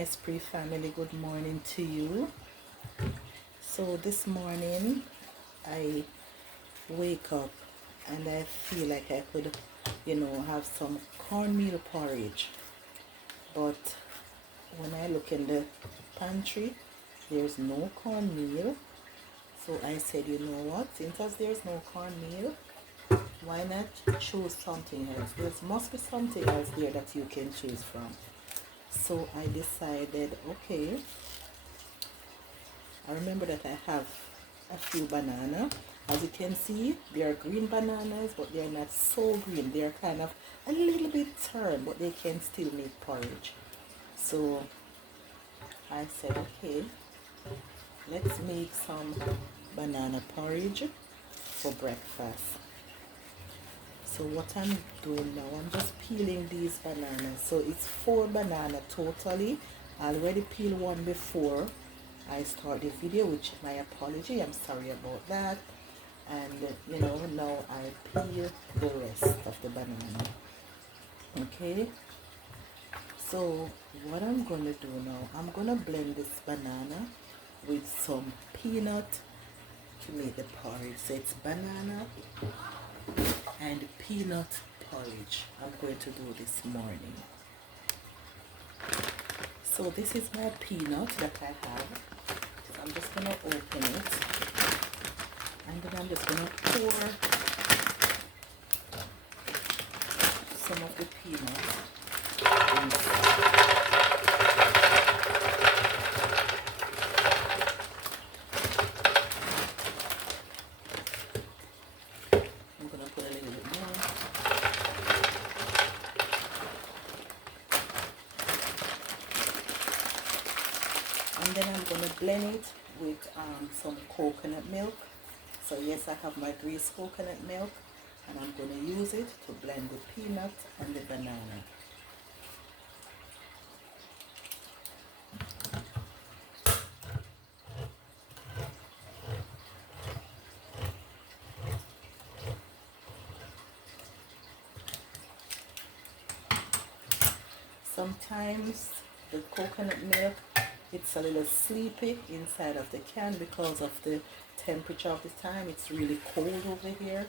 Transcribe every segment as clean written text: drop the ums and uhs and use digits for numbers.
my Spree family, good morning to you. So this morning I wake up and I feel like I could, have some cornmeal porridge. But when I look in the pantry, there's no cornmeal. So I said, you know what, since as there's no cornmeal, why not choose something else? There must be something else there that you can choose from. So I decided, okay, I remember that I have a few banana. As you can see, they are green bananas, but they are not so green. They are kind of a little bit turned, but they can still make porridge. So I said, okay, let's make some banana porridge for breakfast. So what I'm doing now, I'm just peeling these bananas. So it's 4 bananas totally. I already peeled one before I start the video, which my apology, I'm sorry about that. And now I peel the rest of the banana. Okay, so what I'm gonna do now, I'm gonna blend this banana with some peanut to make the porridge. So it's banana and peanut porridge I'm going to do this morning. So this is my peanut that I have. So I'm just gonna open it and then I'm just gonna pour some of the peanut inside. I'm gonna put a little bit more. And then I'm going to blend it with some coconut milk. So yes, I have my greased coconut milk and I'm going to use it to blend the peanut and the banana. Sometimes the coconut milk, it's a little sleepy inside of the can because of the temperature of the time. It's really cold over here.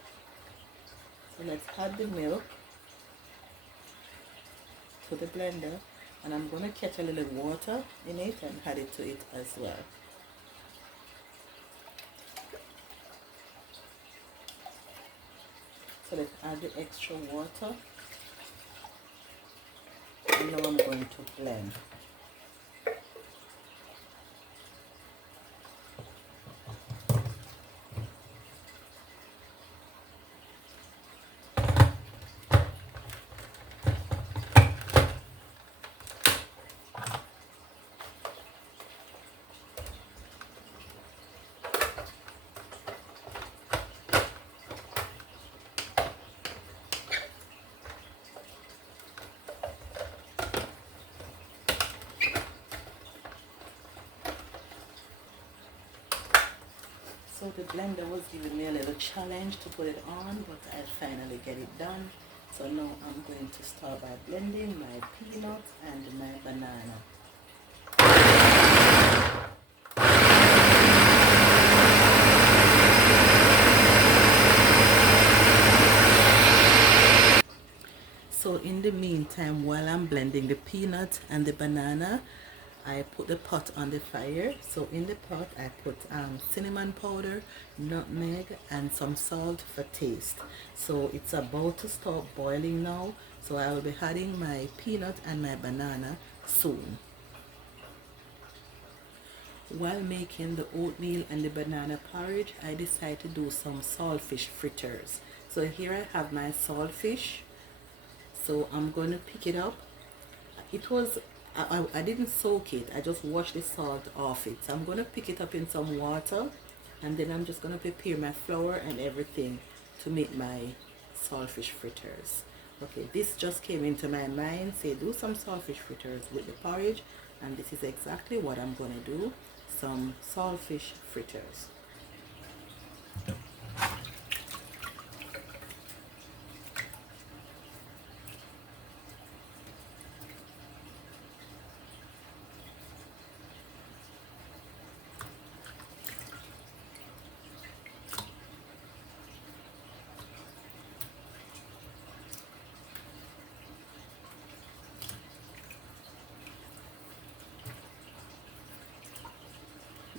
So let's add the milk to the blender and I'm going to catch a little water in it and add it to it as well. So let's add the extra water and now I'm going to blend. So the blender was giving me a little challenge to put it on, but I finally get it done. So now I'm going to start by blending my peanut and my banana. So in the meantime, while I'm blending the peanut and the banana, I put the pot on the fire. So in the pot I put cinnamon powder, nutmeg and some salt for taste. So it's about to start boiling now, so I will be adding my peanut and my banana soon. While making the oatmeal and the banana porridge, I decided to do some saltfish fritters. So here I have my saltfish. So I'm going to pick it up. It was I didn't soak it, I just washed the salt off it. So I'm going to pick it up in some water and then I'm just going to prepare my flour and everything to make my saltfish fritters. Okay, this just came into my mind, say do some saltfish fritters with the porridge, and this is exactly what I'm going to do, some saltfish fritters.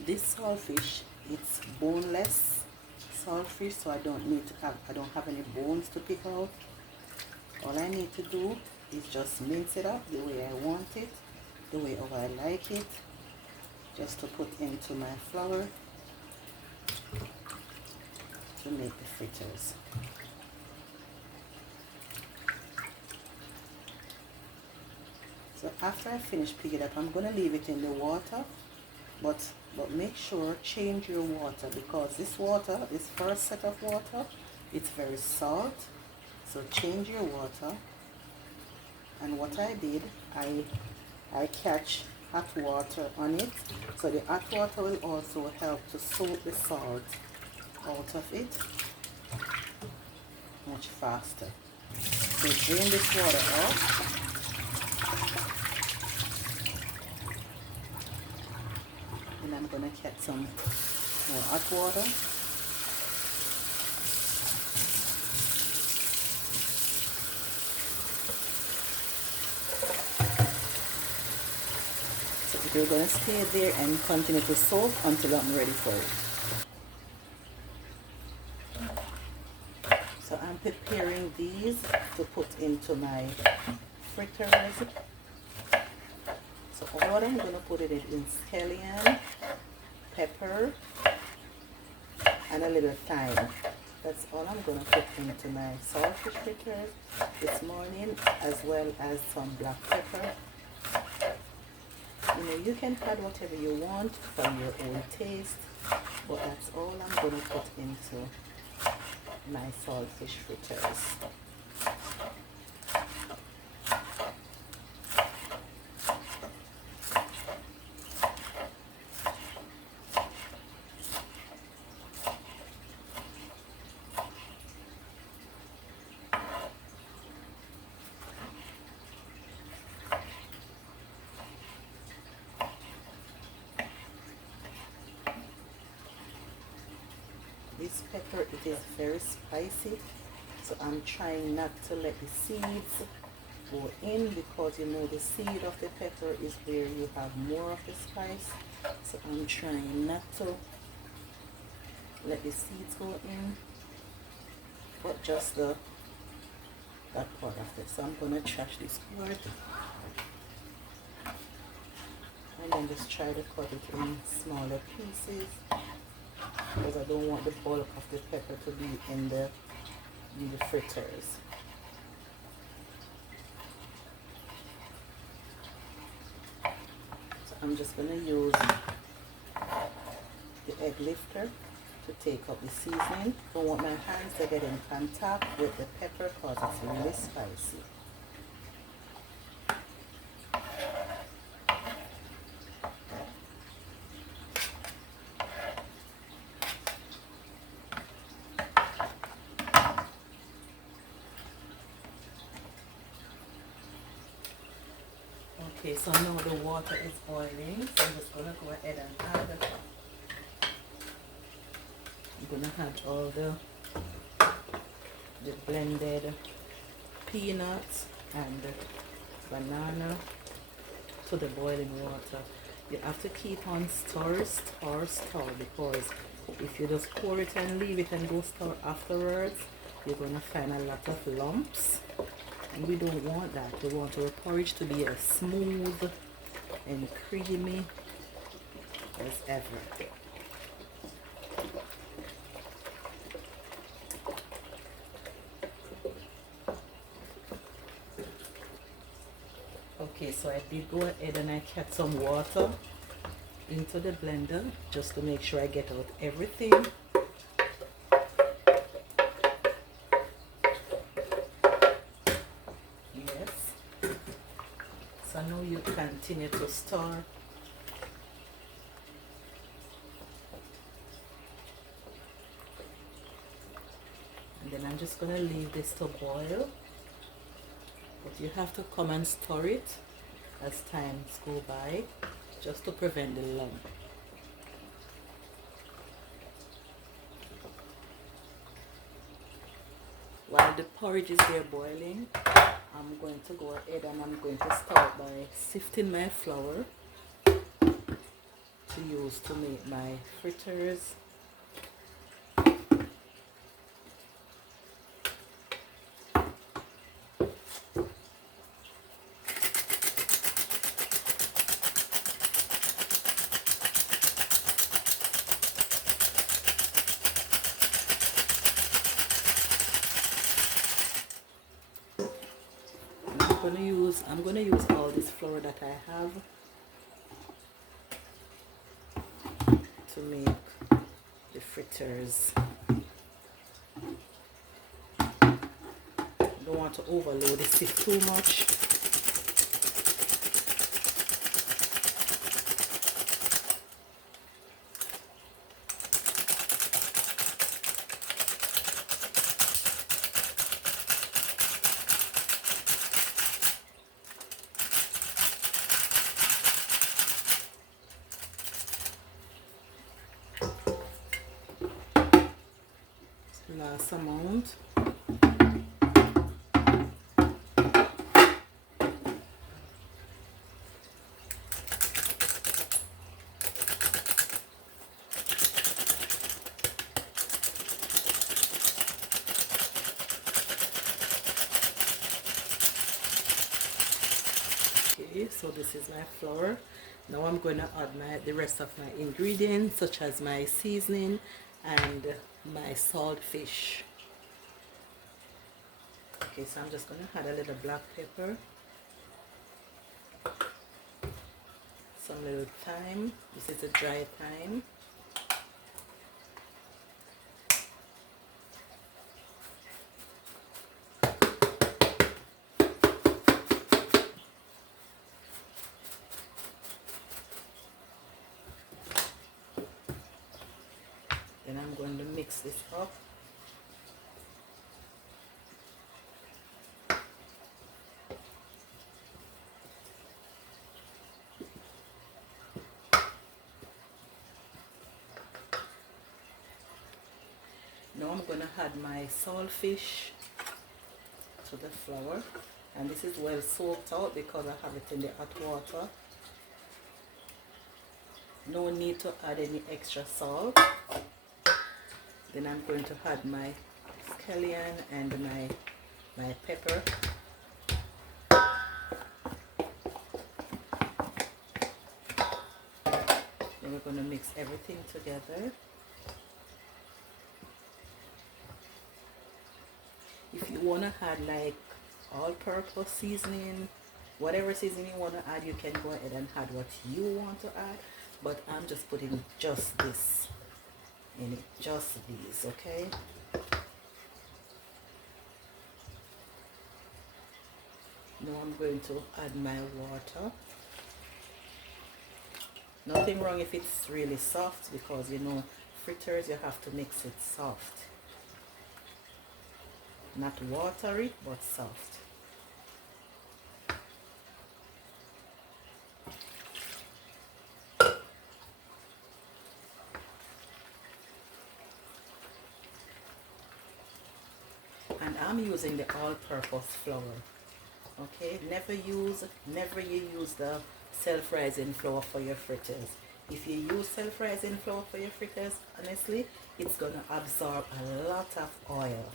This saltfish, it's boneless saltfish, so I don't have any bones to pick out. All I need to do is just mince it up the way I want it, the way I like it, just to put into my flour to make the fritters. So after I finish picking it up, I'm going to leave it in the water, but make sure change your water, because this water, this first set of water, it's very salt. So change your water. And what I did, I catch hot water on it, so the hot water will also help to soak the salt out of it much faster. So drain this water out. And I'm going to catch some more hot water. So you're going to stay there and continue to soak until I'm ready for it. So I'm preparing these to put into my fritters. So what I'm going to put it in scallion, pepper, and a little thyme. That's all I'm going to put into my saltfish fritters this morning, as well as some black pepper. You know, you can add whatever you want from your own taste, but that's all I'm going to put into my saltfish fritters. This pepper, it is very spicy, so I'm trying not to let the seeds go in, because you know the seed of the pepper is where you have more of the spice. So I'm trying not to let the seeds go in, but just that part of it. So I'm gonna trash this part and then just try to cut it in smaller pieces, because I don't want the bulk of the pepper to be in the fritters. So I'm just going to use the egg lifter to take up the seasoning. Don't want my hands to get in contact with the pepper because it's really spicy. Okay, so now the water is boiling, so I'm just going to go ahead and add it. I'm going to add all the blended peanuts and the banana to the boiling water. You have to keep on stir, because if you just pour it and leave it and go stir afterwards, you're going to find a lot of lumps. And we don't want that. We want our porridge to be as smooth and creamy as ever. Okay, so I did go ahead and I kept some water into the blender just to make sure I get out everything. So now you continue to stir. And then I'm just going to leave this to boil. But you have to come and stir it as times go by, just to prevent the lump. While the porridge is there boiling, I'm going to go ahead and I'm going to start by sifting my flour to use to make my fritters. I'm gonna use all this flour that I have to make the fritters. Don't want to overload the sieve too much. Last amount. Okay, so this is my flour. Now I'm going to add the rest of my ingredients, such as my seasoning and my saltfish. Okay, so I'm just going to add a little black pepper, some little thyme. This is a dry thyme. Then I'm going to mix this up. Now I'm going to add my saltfish to the flour, and this is well soaked out because I have it in the hot water. No need to add any extra salt. Then I'm going to add my scallion and my pepper. Then we're going to mix everything together. If you want to add like all-purpose seasoning, whatever seasoning you want to add, you can go ahead and add what you want to add, but I'm just putting just this in it, just these, okay? Now I'm going to add my water. Nothing wrong if it's really soft, because you know fritters you have to mix it soft. Not watery, but soft. And I'm using the all-purpose flour. Okay, never you use the self-rising flour for your fritters. If you use self-rising flour for your fritters, honestly, it's gonna absorb a lot of oil.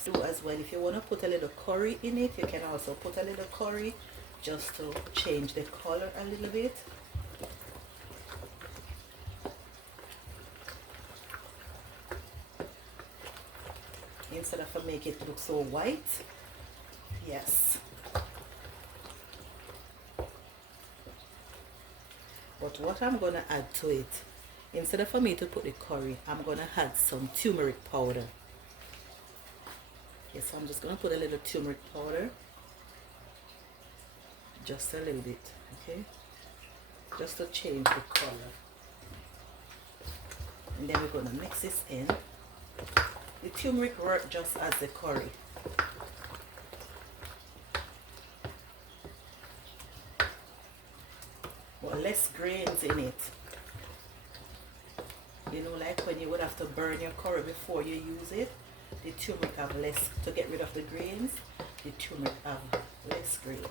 So as well, if you want to put a little curry in it, you can also put a little curry just to change the color a little bit. Instead of make it look so white. Yes. But what I'm going to add to it, instead of for me to put the curry, I'm going to add some turmeric powder. Yes, so I'm just going to put a little turmeric powder. Just a little bit, okay? Just to change the color. And then we're going to mix this in. The turmeric works just as the curry. But less grains in it. You know, like when you would have to burn your curry before you use it, the turmeric have less, to get rid of the grains, the turmeric have less grains.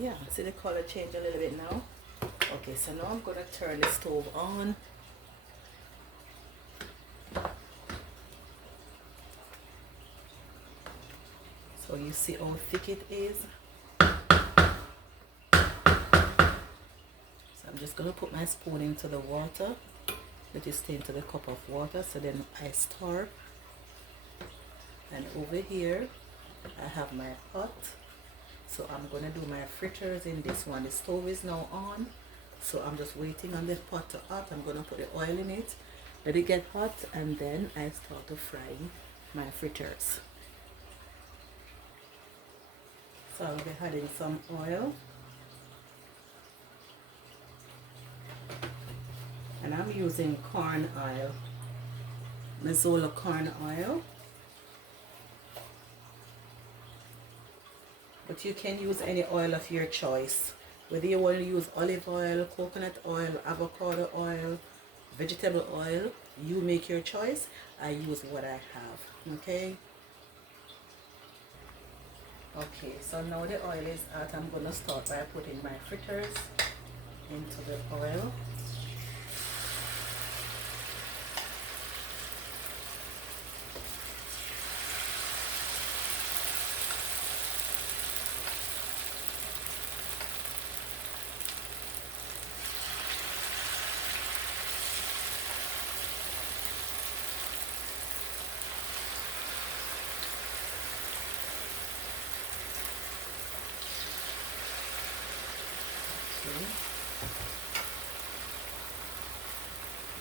Yeah, see the color change a little bit now. Okay, so now I'm gonna turn the stove on. So you see how thick it is. So I'm just gonna put my spoon into the water. Let it stay into the cup of water. So then I stir. And over here I have my pot. So I'm gonna do my fritters in this one. The stove is now on. So I'm just waiting on the pot to hot. I'm gonna put the oil in it. Let it get hot and then I start to fry my fritters. So I'll be adding some oil. And I'm using corn oil. Mazola corn oil. But you can use any oil of your choice. Whether you want to use olive oil, coconut oil, avocado oil, vegetable oil, you make your choice. I use what I have, okay? Okay, so now the oil is hot. I'm going to start by putting my fritters into the oil.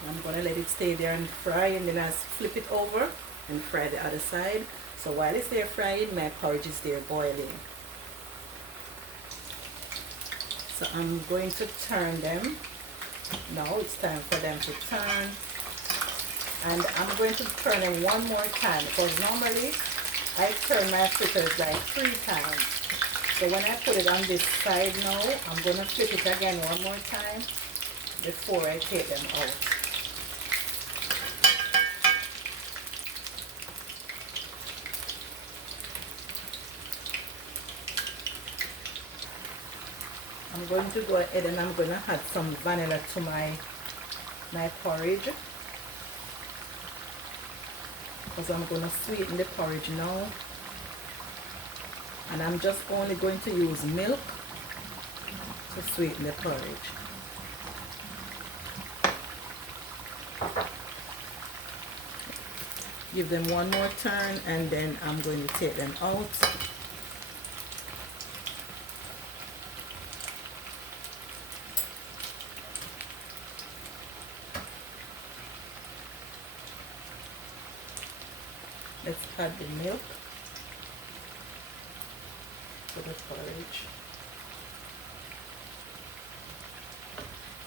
I'm going to let it stay there and fry, and then I'll flip it over and fry the other side. So while it's there frying, my porridge is there boiling. So I'm going to turn them. Now it's time for them to turn. And I'm going to turn them one more time because normally I turn my fritters like 3 times. So when I put it on this side now, I'm going to flip it again one more time before I take them out. I'm going to go ahead and I'm going to add some vanilla to my porridge. Because I'm going to sweeten the porridge now. And I'm just only going to use milk to sweeten the porridge. Give them one more turn and then I'm going to take them out. Let's add the milk to the porridge.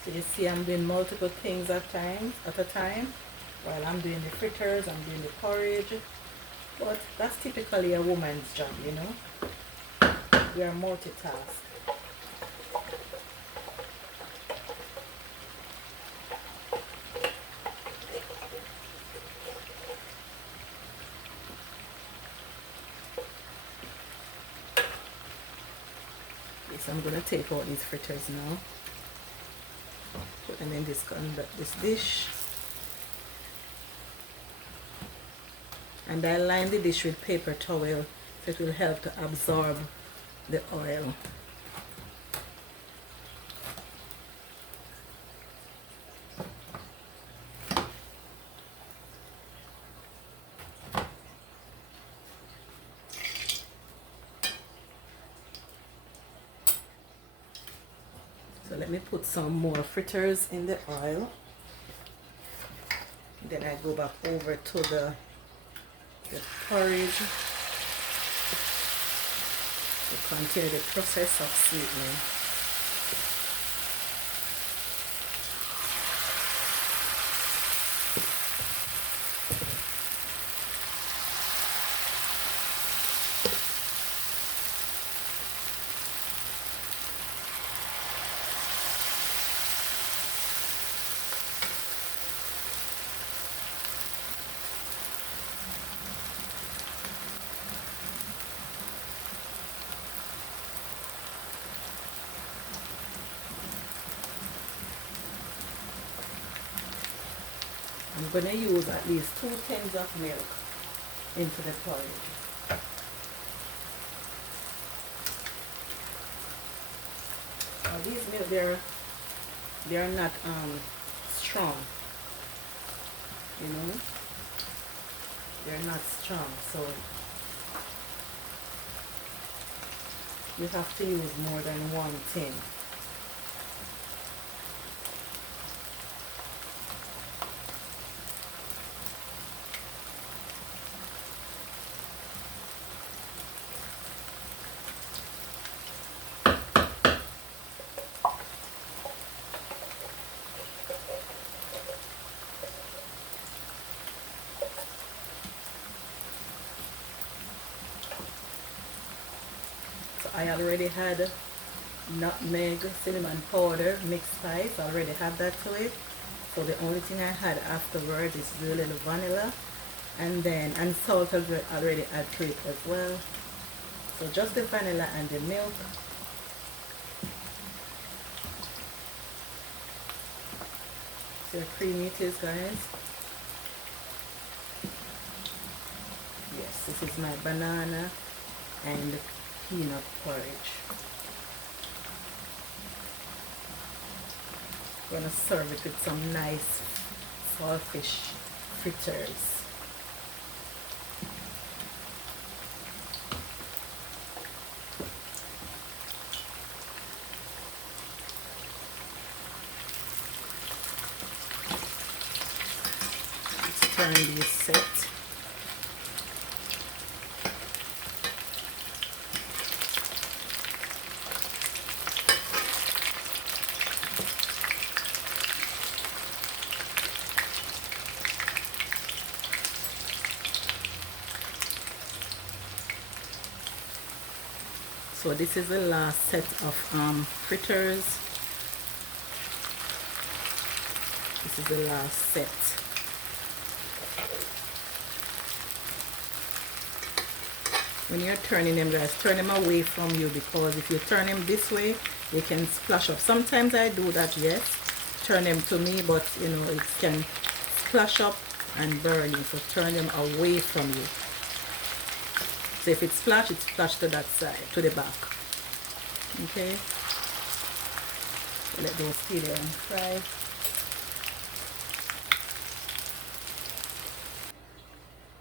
So you see I'm doing multiple things at a time. While I'm doing the fritters, I'm doing the porridge. But that's typically a woman's job, you know. We are multitask. So I'm going to take out these fritters now. Put them in this dish. And I line the dish with paper towel so it will help to absorb the oil. So let me put some more fritters in the oil. Then I go back over to the porridge to continue the process of sweetening. going to use at least 2 tins of milk into the porridge. Now these milk, they're not strong, you know, they're not strong, so you have to use more than 1 tin. I already had nutmeg, cinnamon powder, mixed spice. I already had that to it. So the only thing I had afterwards is the little vanilla, and salt I already add to it as well. So just the vanilla and the milk. See how creamy it is, guys. Yes, this is my banana and peanut porridge. I'm gonna serve it with some nice saltfish fritters. Let's turn these set. So this is the last set of fritters. This is the last set. When you're turning them, guys, turn them away from you, because if you turn them this way, they can splash up. Sometimes I do that, yes, turn them to me, but you know, it can splash up and burn you. So turn them away from you. So if it's splashed to that side, to the back. Okay. So let those stay there and fry.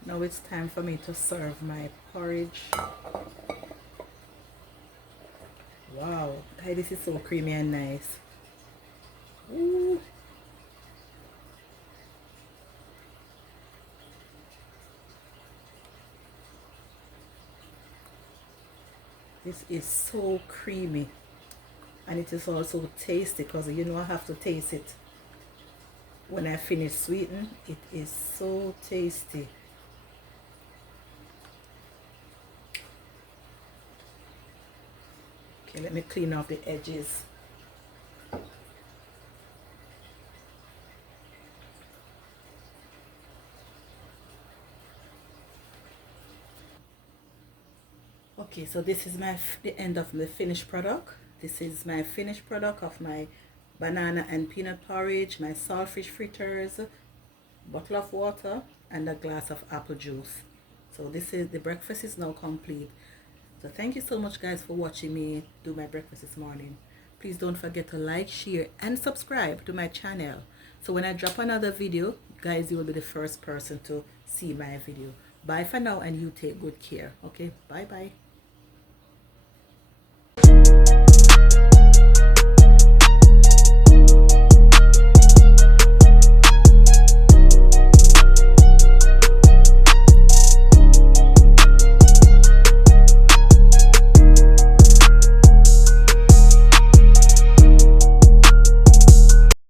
Now it's time for me to serve my porridge. Wow, this is so creamy and nice. Ooh. This is so creamy, and it is also tasty, because you know I have to taste it when I finish sweetening. It is so tasty. Okay, let me clean off the edges. Okay, so this is the end of the finished product. This is my finished product of my banana and peanut porridge, my saltfish fritters, bottle of water, and a glass of apple juice. So the breakfast is now complete. So thank you so much, guys, for watching me do my breakfast this morning. Please don't forget to like, share, and subscribe to my channel. So when I drop another video, guys, you will be the first person to see my video. Bye for now, and you take good care. Okay, bye bye.